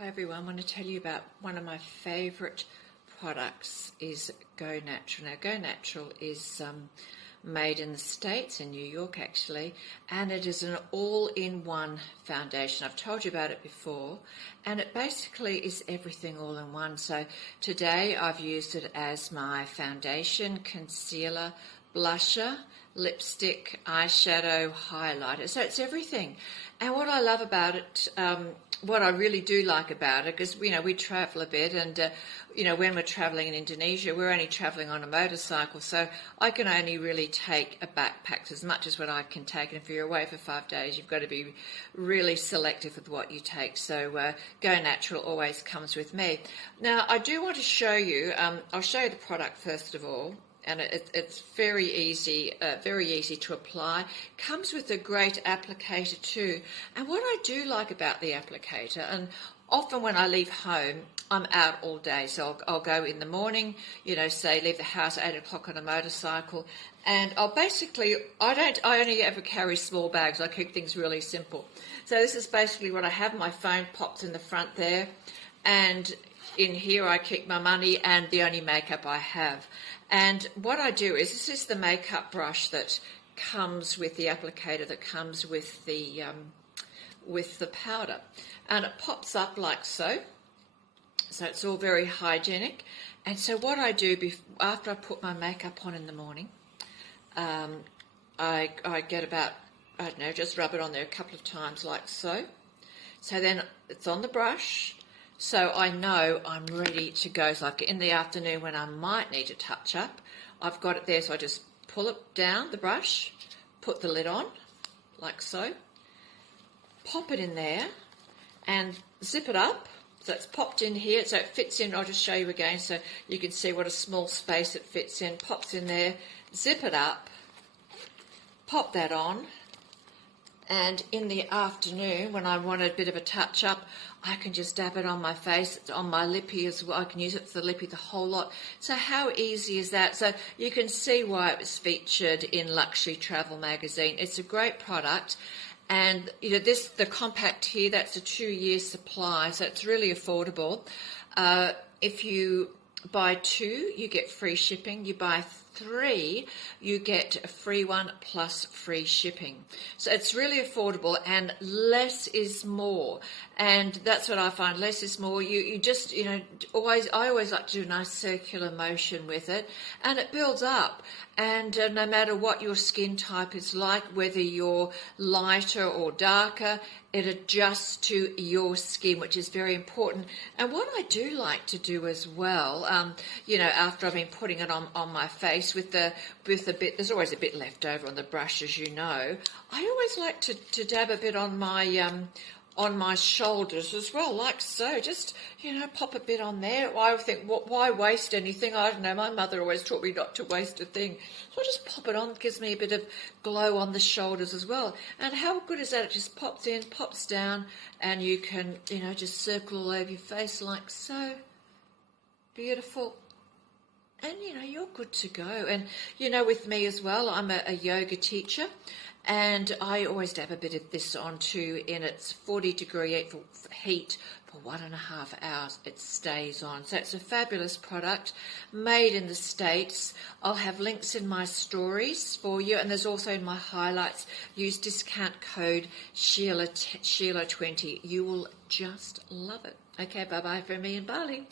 Hi everyone, I want to tell you about one of my favourite products is iGoNatural. Now iGoNatural is made in the States, in New York actually, and it is an all-in-one foundation. I've told you about it before, and it basically is everything all in one. So today I've used it as my foundation, concealer, blusher, lipstick, eyeshadow, highlighter. So it's everything. And what I love about it, what I really do like about it, because we travel a bit, and when we're traveling in Indonesia, we're only traveling on a motorcycle, so I can only really take a backpack as much as what I can take. And if you're away for 5 days, you've got to be really selective with what you take. So iGoNatural always comes with me. Now I do want to show you. I'll show you the product first of all. And it's very easy to apply. Comes with a great applicator too. And what I do like about the applicator, and often when I leave home, I'm out all day. So I'll go in the morning, say leave the house at 8 o'clock on a motorcycle, and I only ever carry small bags. I keep things really simple. So this is basically what I have. My phone pops in the front there, and in here I keep my money and the only makeup I have. And what I do is, this is the makeup brush that comes with the applicator, that comes with the powder, and it pops up like so. So it's all very hygienic. And so what I do after I put my makeup on in the morning, I get about, just rub it on there a couple of times like so. So then it's on the brush. So I know I'm ready to go. So like in the afternoon when I might need a touch up, I've got it there. So I just pull it down, the brush, put the lid on, like so, pop it in there and zip it up. So it's popped in here, so it fits in. I'll just show you again so you can see what a small space it fits in. Pops in there, zip it up, pop that on. And in the afternoon, when I want a bit of a touch-up, I can just dab it on my face. It's on my lippy as well. I can use it for the lippy, the whole lot. So how easy is that? So you can see why it was featured in Luxury Travel magazine. It's a great product. And the compact here, that's a 2-year supply, so it's really affordable. If you buy 2, you get free shipping. You buy 3, you get a free one plus free shipping. So it's really affordable, and less is more. And that's what I find, less is more. You just, I always like to do a nice circular motion with it, and it builds up. And no matter what your skin type is like, whether you're lighter or darker, it adjusts to your skin, which is very important. And what I do like to do as well, after I've been putting it on my face with a bit, there's always a bit left over on the brush, as you know. I always like to dab a bit on my shoulders as well, like so. Just, pop a bit on there. I think, why waste anything? I don't know. My mother always taught me not to waste a thing. So I just pop it on. It gives me a bit of glow on the shoulders as well. And how good is that? It just pops in, pops down, and you can, just circle all over your face like so. Beautiful. And, you're good to go. And, with me as well, I'm a yoga teacher. And I always dab a bit of this on too in its 40-degree heat for 1.5 hours. It stays on. So it's a fabulous product made in the States. I'll have links in my stories for you, and there's also in my highlights. Use discount code Sheila20. You will just love it. Okay, bye-bye from me in Bali.